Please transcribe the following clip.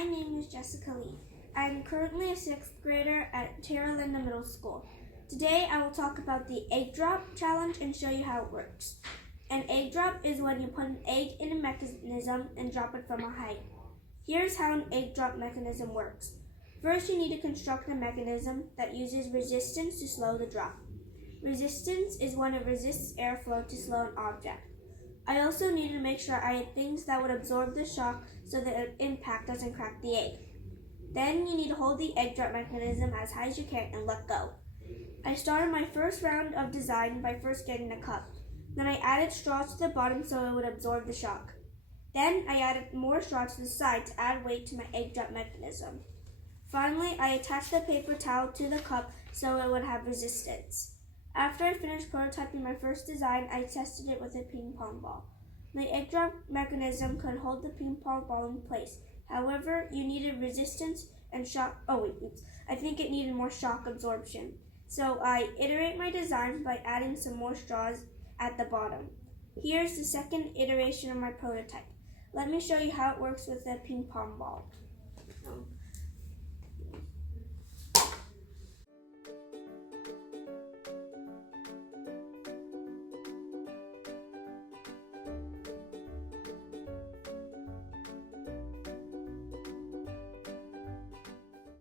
My name is Jessica Lee. I am currently a 6th grader at Terra Linda Middle School. Today I will talk about the egg drop challenge and show you how it works. An egg drop is when you put an egg in a mechanism and drop it from a height. Here's how an egg drop mechanism works. First, you need to construct a mechanism that uses resistance to slow the drop. Resistance is when it resists airflow to slow an object. I also needed to make sure I had things that would absorb the shock so that the impact doesn't crack the egg. Then you need to hold the egg drop mechanism as high as you can and let go. I started my first round of design by first getting a cup. Then I added straws to the bottom so it would absorb the shock. Then I added more straws to the side to add weight to my egg drop mechanism. Finally, I attached the paper towel to the cup so it would have resistance. After I finished prototyping my first design, I tested it with a ping pong ball. My egg drop mechanism could hold the ping pong ball in place. However, you needed resistance and shock. I think it needed more shock absorption. So I iterate my design by adding some more straws at the bottom. Here's the second iteration of my prototype. Let me show you how it works with a ping pong ball.